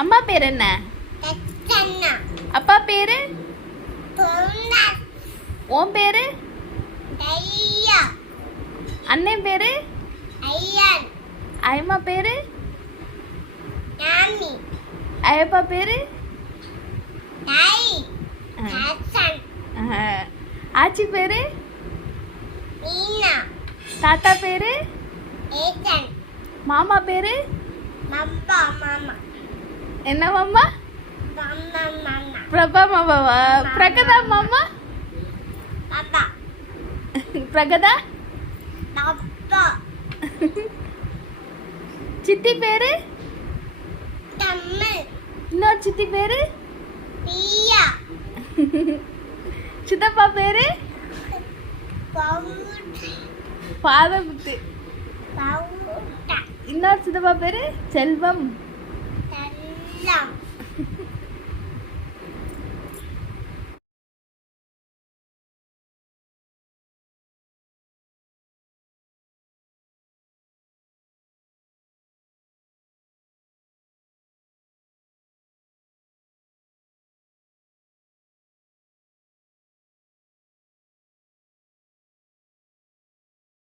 அம்மா பேர் என்ன? அப்பா பேரு? உன் பேரு? அண்ணன் பேரு? அம்மா பேரு? ஐயப்பா பேரு? ஆச்சி பேரு? தாத்தா பேரு? மாமா பேரு? என்ன மாமா? பிரபா மாமாவா? பிரகதா மாமா? பிரகதா? சித்தி பேரு? இன்னொரு சித்தி பேரு? சித்தப்பா பேரு? பாதமுத்து. இன்னொரு சித்தப்பா பேரு? செல்வம்.